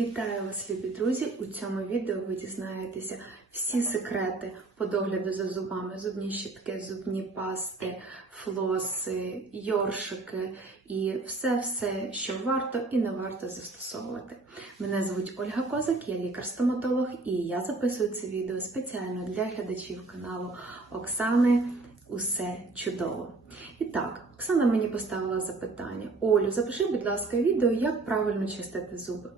Вітаю вас, любі друзі! У цьому відео ви дізнаєтеся всі секрети по догляду за зубами: зубні щітки, зубні пасти, флоси, йоршики і все-все, що варто і не варто застосовувати. Мене звуть Ольга Козак, я лікар-стоматолог, і я записую це відео спеціально для глядачів каналу Оксани. Усе чудово. І так, Оксана мені поставила запитання: Олю, запиши, будь ласка, відео, як правильно чистити зуби.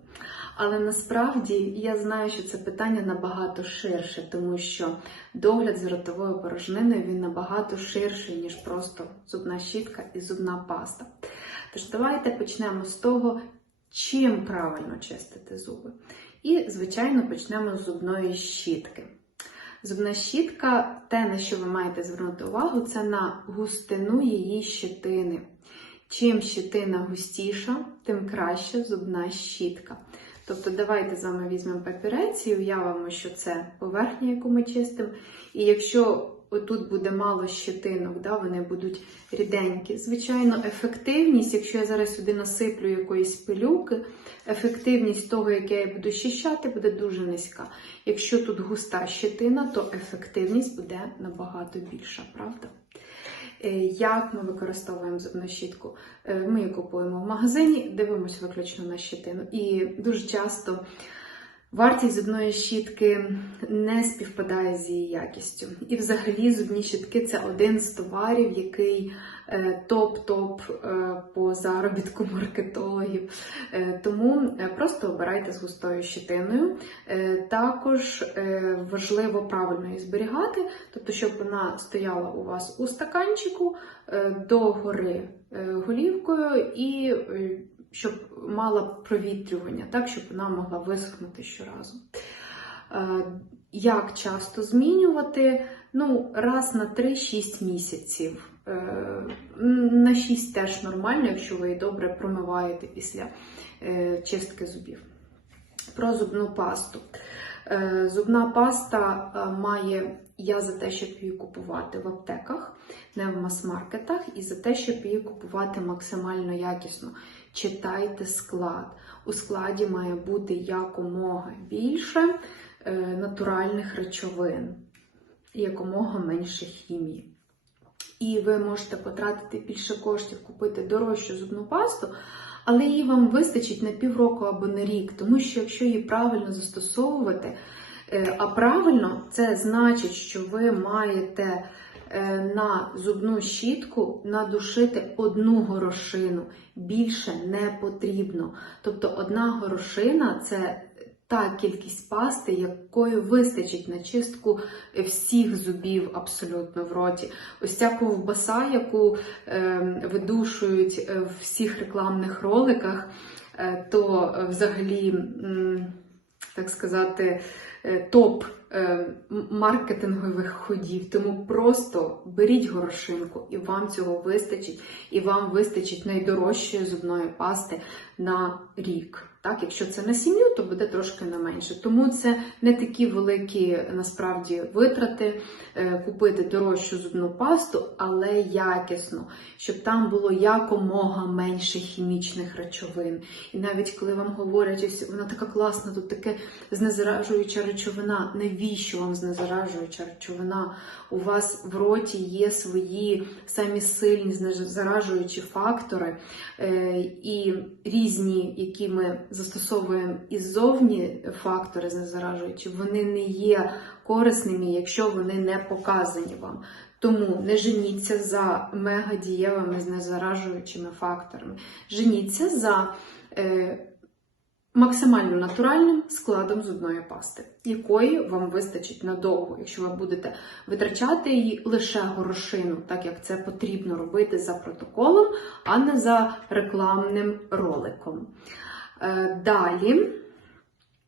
Але насправді я знаю, що це питання набагато ширше, тому що догляд з ротовою порожниною він набагато ширший, ніж просто зубна щітка і зубна паста. Тож давайте почнемо з того, чим правильно чистити зуби. І, звичайно, почнемо з зубної щітки. Зубна щітка, те, на що ви маєте звернути увагу, це на густину її щетини. Чим щетина густіша, тим краще зубна щітка. Тобто, давайте з вами візьмемо папірець і уявимо, що це поверхня, яку ми чистимо. І якщо отут буде мало щетинок, да, вони будуть ріденькі. Звичайно, ефективність, якщо я зараз сюди насиплю якоїсь пилюки, ефективність того, яке я буду щищати, буде дуже низька. Якщо тут густа щетина, то ефективність буде набагато більша, правда? Е, Як ми використовуємо зубну щітку? Е, Ми її купуємо в магазині, дивимося виключно на щитину. І дуже часто вартість зубної щітки не співпадає з її якістю. І взагалі зубні щітки це один з товарів, який е, топ-топ е, по заробітку маркетологів. Е, Тому просто обирайте з густою щетиною. Е, Також важливо правильно її зберігати, тобто, щоб вона стояла у вас у стаканчику догори е, голівкою і щоб мала провітрювання, так, щоб вона могла висохнути щоразу. Е, Як часто змінювати? Ну, раз на 3-6 місяців. Е, На 6 теж нормально, якщо ви її добре промиваєте після е, чистки зубів. Про зубну пасту. Зубна паста має, я за те, щоб її купувати в аптеках, не в мас-маркетах, і за те, щоб її купувати максимально якісно. Читайте склад. У складі має бути якомога більше е, натуральних речовин якомога менше хімії. І ви можете потратити більше коштів, купити дорожчу зубну пасту, але її вам вистачить на півроку або на рік, тому що якщо її правильно застосовувати, е, а правильно це значить, що ви маєте на зубну щітку надушити одну горошину. Більше не потрібно. Тобто одна горошина це та кількість пасти, якої вистачить на чистку всіх зубів абсолютно в роті. Ось ця ковбаса, яку е, видушують е, в всіх рекламних роликах, е, то е, взагалі, так сказати, е, топ е, маркетингових ходів. Тому просто беріть горошинку, і вам цього вистачить, і вам вистачить найдорожчої зубної пасти на рік. Так, якщо це на сім'ю, то буде трошки на менше. Тому це не такі великі насправді витрати е, купити дорожчу зубну пасту, але якісно, щоб там було якомога менше хімічних речовин. І навіть коли вам говорять, ось вона така класна, тут таке знезаражуюча речовина. Навіщо вам знезаражуюча речовина? У вас в роті є свої самі сильні знезаражуючі фактори е, і різні, які ми застосовуємо іззовні фактори знезаражуючі, вони не є корисними, якщо вони не показані вам. Тому не женіться за мегадієвими знезаражуючими факторами. Женіться за е, максимально натуральним складом зубної пасти, якої вам вистачить надовго, якщо ви будете витрачати її лише горошину, так як це потрібно робити за протоколом, а не за рекламним роликом. Е, Далі,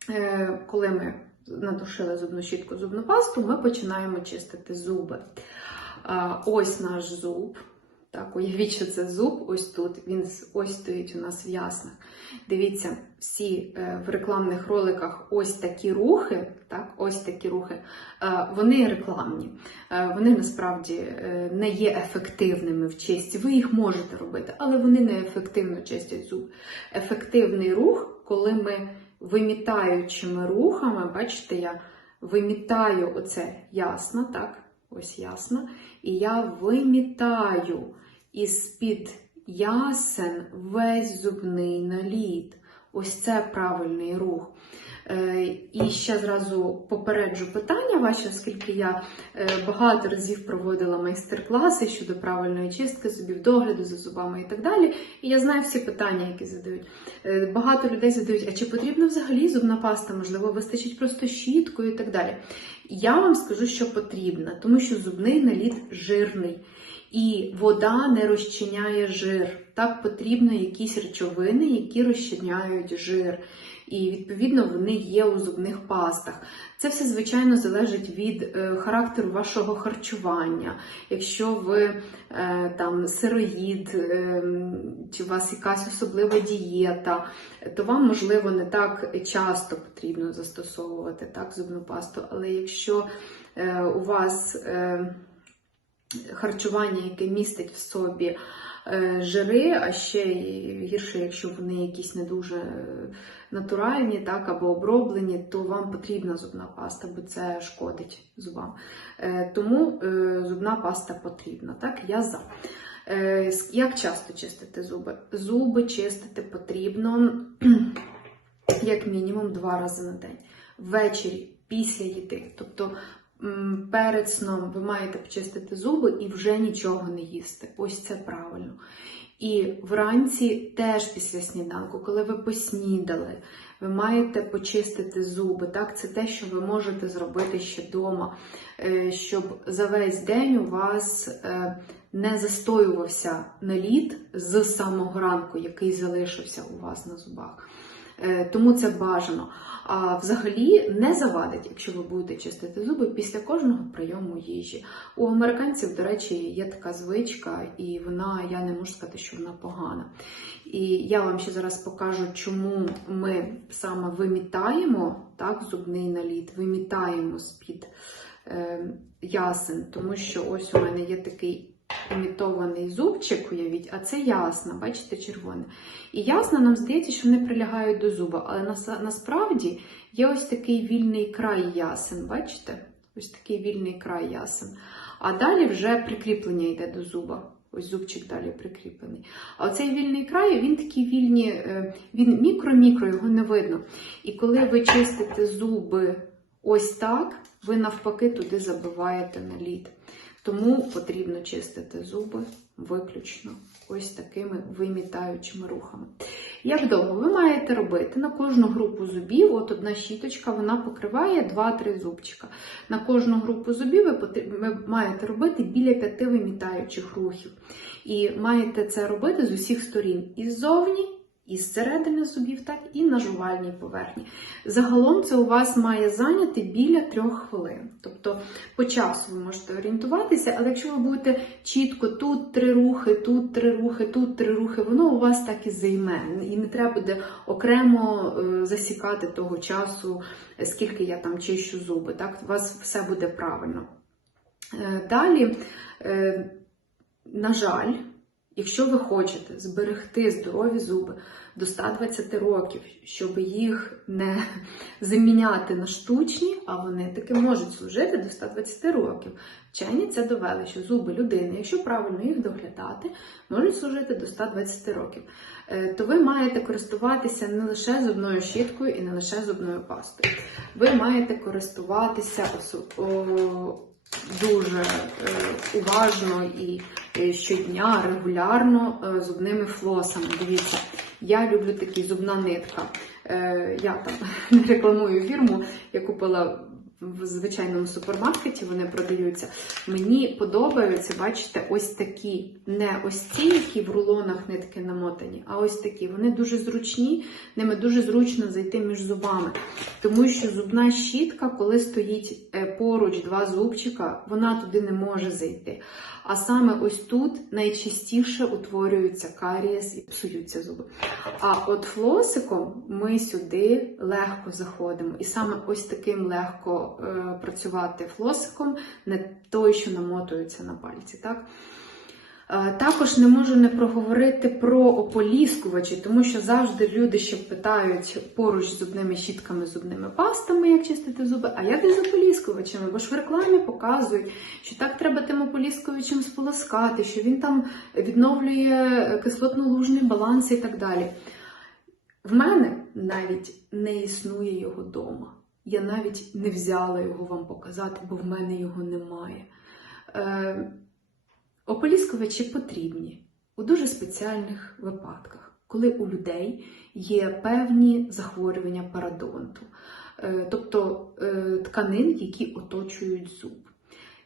е, коли ми надушили зубну щітку, зубну пасту, ми починаємо чистити зуби. Е, Ось наш зуб. Так, уявіть, що це зуб, ось тут. Він ось стоїть у нас в яснах. Дивіться, всі е, в рекламних роликах ось такі рухи, так, ось такі рухи, е, вони рекламні. Е, Вони насправді не є ефективними в чисті. Ви їх можете робити, але вони не ефективно чистять зуб. Ефективний рух, коли ми вимітаючими рухами, бачите, я вимітаю оце ясно, так? Ось ясно. І я вимітаю із-під ясен весь зубний наліт. Ось це правильний рух. Е, І ще зразу попереджу питання ваші, оскільки я е, багато разів проводила майстер-класи щодо правильної чистки зубів, догляду за зубами і так далі. І я знаю всі питання, які задають. Е, Багато людей задають, а чи потрібна взагалі зубна паста? Можливо, вистачить просто щіткою і так далі. Я вам скажу, що потрібна, тому що зубний наліт жирний. І вода не розчиняє жир. Так потрібно якісь речовини, які розчиняють жир. І відповідно вони є у зубних пастах. Це все, звичайно, залежить від е, характеру вашого харчування. Якщо ви е, там сироїд, е, чи у вас якась особлива дієта, то вам, можливо, не так часто потрібно застосовувати так, зубну пасту. Але якщо у вас харчування, яке містить в собі е, жири, а ще гірше, якщо вони якісь не дуже натуральні, так, або оброблені, то вам потрібна зубна паста, бо це шкодить зубам. Е, Тому е, зубна паста потрібна. Так, я за. Як часто чистити зуби? Зуби чистити потрібно як мінімум два рази на день. Ввечері після їди. Тобто перед сном ви маєте почистити зуби і вже нічого не їсти. Ось це правильно. І вранці теж після сніданку, коли ви поснідали, ви маєте почистити зуби. Так, це те, що ви можете зробити ще вдома, е, щоб за весь день у вас е, не застоювався наліт з самого ранку, який залишився у вас на зубах. Е, Тому це бажано. А взагалі не завадить, якщо ви будете чистити зуби після кожного прийому їжі. У американців, до речі, є така звичка, і вона, я не можу сказати, що вона погана. І я вам ще зараз покажу, чому ми саме вимітаємо так, зубний наліт, вимітаємо з-під е, ясен, тому що ось у мене є такий імітований зубчик, уявіть, а це ясна, бачите, червоне. І ясно, нам здається, що вони прилягають до зуба, але нас- насправді є ось такий вільний край ясен, бачите? Ось такий вільний край ясен. А далі вже прикріплення йде до зуба. Ось зубчик далі прикріплений. А оцей вільний край, він такий вільні, е, він мікро-мікро, його не видно. І коли ви чистите зуби ось так, ви навпаки туди забиваєте наліт. Тому потрібно чистити зуби виключно ось такими вимітаючими рухами. Як довго ви маєте робити на кожну групу зубів? От одна щіточка, вона покриває 2-3 зубчика. На кожну групу зубів ви, маєте робити біля 5 вимітаючих рухів. І маєте це робити з усіх сторін. І ззовні, і зсередини зубів, так і на жувальній поверхні. Загалом це у вас має зайняти біля трьох хвилин. Тобто по часу ви можете орієнтуватися, але якщо ви будете чітко тут три рухи, тут три рухи, тут три рухи, воно у вас так і займе. І не треба буде окремо е, засікати того часу, скільки я там чищу зуби. Так, у вас все буде правильно. Е, Далі, е, на жаль, якщо ви хочете зберегти здорові зуби до 120 років, щоб їх не заміняти на штучні, а вони таки можуть служити до 120 років. Вчені це довели, що зуби людини, якщо правильно їх доглядати, можуть служити до 120 років. Е, То ви маєте користуватися не лише зубною щіткою і не лише зубною пастою. Ви маєте користуватися дуже е, уважно і е, щодня регулярно е, зубними флосами. Дивіться, я люблю такі зубна нитка. Я там не рекламую фірму, я купила в звичайному супермаркеті, вони продаються. Мені подобаються, бачите, ось такі, не ось ці, які в рулонах нитки намотані, а ось такі. Вони дуже зручні, ними дуже зручно зайти між зубами. Тому що зубна щітка, коли стоїть е, поруч два зубчика, вона туди не може зайти. А саме ось тут найчастіше утворюються карієс і псуються зуби. А от флосиком ми сюди легко заходимо. І саме ось таким легко працювати флосиком, не той, що намотується на пальці. Так? Е, Також не можу не проговорити про ополіскувачі, тому що завжди люди ще питають поруч з зубними щітками, зубними пастами, як чистити зуби, а як із ополіскувачами, бо ж в рекламі показують, що так треба тим ополіскувачем сполоскати, що він там відновлює кислотно-лужний баланс і так далі. В мене навіть не існує його вдома. Я навіть не взяла його вам показати, бо в мене його немає. Е, Ополіскувачі потрібні у дуже спеціальних випадках, коли у людей є певні захворювання парадонту, е, тобто е, тканин, які оточують зуб.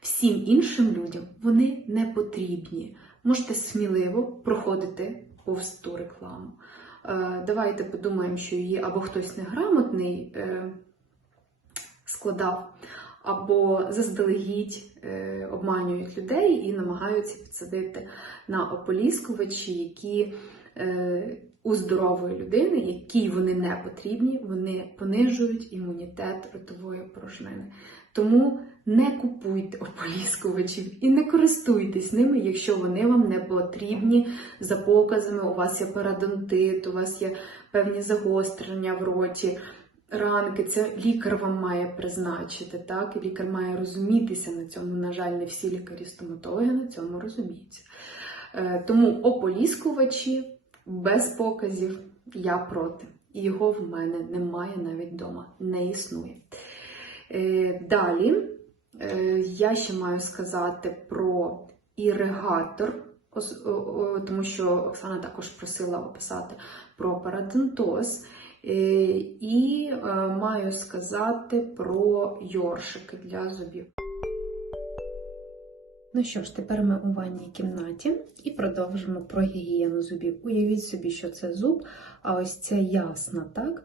Всім іншим людям вони не потрібні. Можете сміливо проходити повз ту рекламу. Е, Давайте подумаємо, що її або хтось неграмотний е, складав, або заздалегідь е, обманюють людей і намагаються підсадити на ополіскувачі, які е, у здорової людини, якій вони не потрібні, вони понижують імунітет ротової порожнини. Тому не купуйте ополіскувачів і не користуйтесь ними, якщо вони вам не потрібні за показами. У вас є парадонтит, у вас є певні загострення в роті, ранки. Це лікар вам має призначити, так? І лікар має розумітися на цьому. На жаль, не всі лікарі-стоматологи на цьому розуміються. Е, Тому ополіскувачі без показів я проти. Його в мене немає навіть вдома, не існує. Е, Далі е, я ще маю сказати про іригатор, тому що Оксана також просила описати про парадонтоз. Е, І е, маю сказати про йоршики для зубів. Ну що ж, тепер ми у ванній кімнаті і продовжимо про гігієну зубів. Уявіть собі, що це зуб, а ось це ясна, так?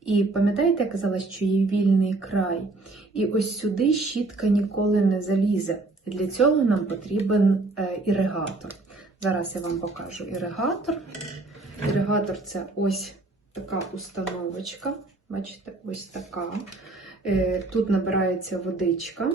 І пам'ятаєте, я казала, що є вільний край. І ось сюди щітка ніколи не залізе. Для цього нам потрібен е, іригатор. Зараз я вам покажу іригатор. Іригатор це ось така установочка. Бачите, ось така. Е, Тут набирається водичка,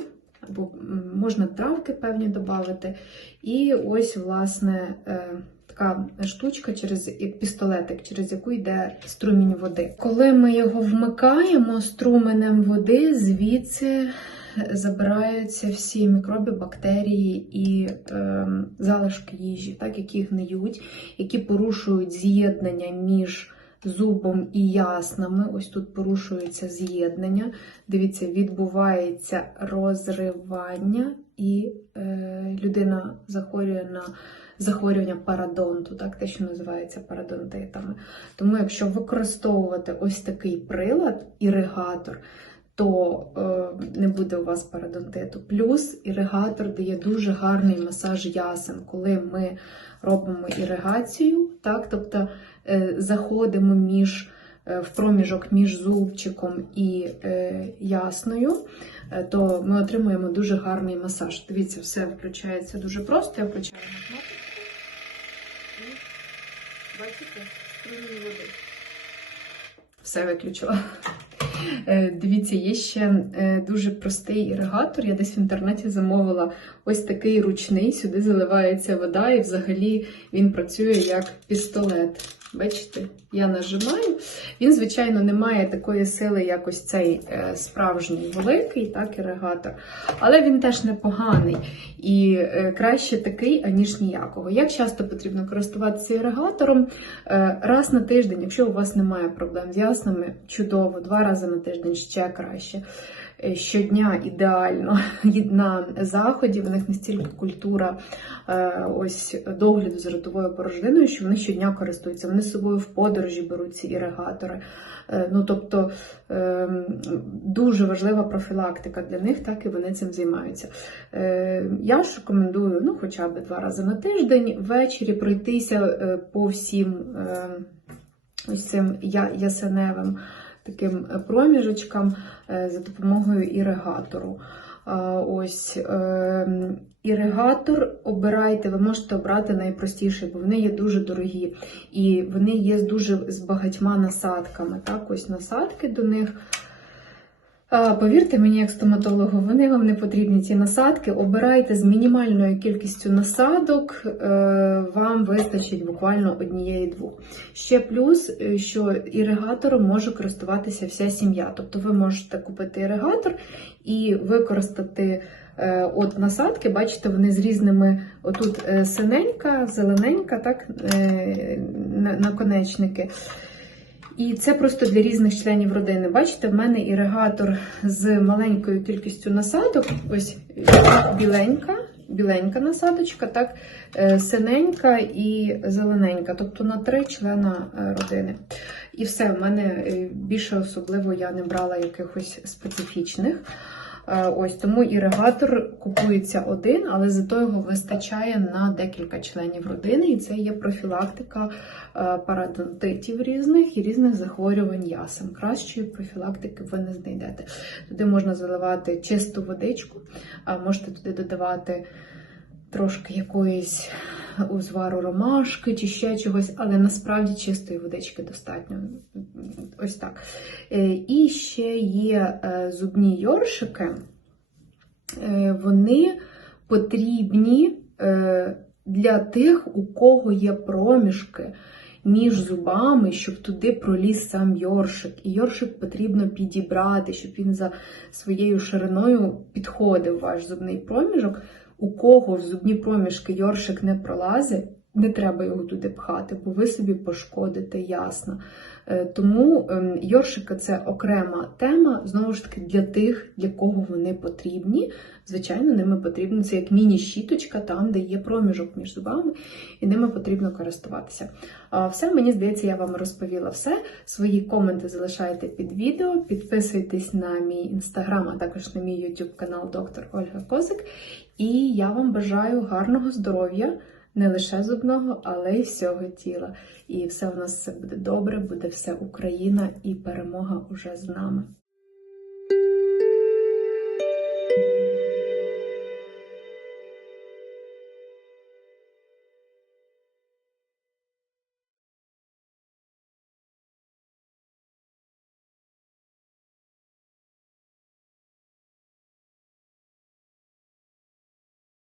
або можна травки певні додати. І ось, власне, е, така штучка через пістолетик, через яку йде струмінь води. Коли ми його вмикаємо струменем води, звідси забираються всі мікроби, бактерії і е, залишки їжі, так, які гниють, які порушують з'єднання між зубом і яснами. Ось тут порушується з'єднання. Дивіться, відбувається розривання, і е, людина захворює на захворювання парадонту, так, те, що називається парадонтитами. Тому, якщо використовувати ось такий прилад, іригатор, то е, не буде у вас парадонтиту. Плюс іригатор дає дуже гарний масаж ясен, коли ми робимо іригацію, так, тобто заходимо між, е, в проміжок між зубчиком і е, ясною, е, то ми отримуємо дуже гарний масаж. Дивіться, все включається дуже просто. Я включаю. Бачите, струмінь води. Все виключила. Е, Дивіться, є ще е, дуже простий іригатор. Я десь в інтернеті замовила ось такий ручний. Сюди заливається вода, і взагалі він працює як пістолет. Бачите, я нажимаю. Він, звичайно, не має такої сили, як ось цей е, справжній великий, так, іригатор, але він теж непоганий. І е, краще такий, аніж ніякого. Як часто потрібно користуватися іригатором? Е, Раз на тиждень, якщо у вас немає проблем з яснами, чудово, два рази на тиждень ще краще. Е, Щодня ідеально на заході. В них настільки культура е, ось догляду за ротовою порожниною, що вони щодня користуються. Вони з собою в подорожі беруть ці іригатори. Е, Ну тобто дуже важлива профілактика для них, так і вони цим займаються. Я ж рекомендую ну, хоча б два рази на тиждень ввечері пройтися по всім ось цим ясеневим таким проміжечкам е, за допомогою іригатору. Ось е, іригатор обирайте, ви можете обрати найпростіший, бо вони є дуже дорогі. І вони є дуже з багатьма насадками. Так, ось насадки до них. Повірте мені, як стоматологу, вони вам не потрібні ці насадки. Обирайте з мінімальною кількістю насадок, е, вам вистачить буквально однієї-двох. Ще плюс, е, що іригатором може користуватися вся сім'я. Тобто ви можете купити іригатор і використати е, от насадки. Бачите, вони з різними отут синенька, зелененька, так, на- наконечники. І це просто для різних членів родини. Бачите, в мене іригатор з маленькою кількістю насадок. Ось біленька, біленька насадочка, так, е, синенька і зелененька, тобто на три члена е, родини. І все, в мене е, більше особливо я не брала якихось специфічних. Е, Ось тому іригатор купується один, але зато його вистачає на декілька членів родини, і це є профілактика е, парадонтитів різних і різних захворювань ясен. Кращої профілактики ви не знайдете. Туди можна заливати чисту водичку, можете туди додавати трошки якоїсь узвару ромашки чи ще чогось, але насправді чистої водички достатньо. Ось так. Е, І ще є е, зубні йоршики. Е, Вони потрібні е, для тих, у кого є проміжки між зубами, щоб туди проліз сам йоршик. І йоршик потрібно підібрати, щоб він за своєю шириною підходив ваш зубний проміжок. У кого в зубні проміжки йоршик не пролазить, не треба його туди пхати, бо ви собі пошкодите ясно. Е, Тому ем, йоршика це окрема тема, знову ж таки, для тих, для кого вони потрібні. Звичайно, ними потрібно це як міні-щіточка, там, де є проміжок між зубами, і ними потрібно користуватися. Все, мені здається, я вам розповіла все. Свої коменти залишайте під відео, підписуйтесь на мій інстаграм, а також на мій YouTube канал доктор Ольга Козик. І я вам бажаю гарного здоров'я, не лише зубного, але й всього тіла. І все у нас все буде добре, буде все Україна, і перемога уже з нами.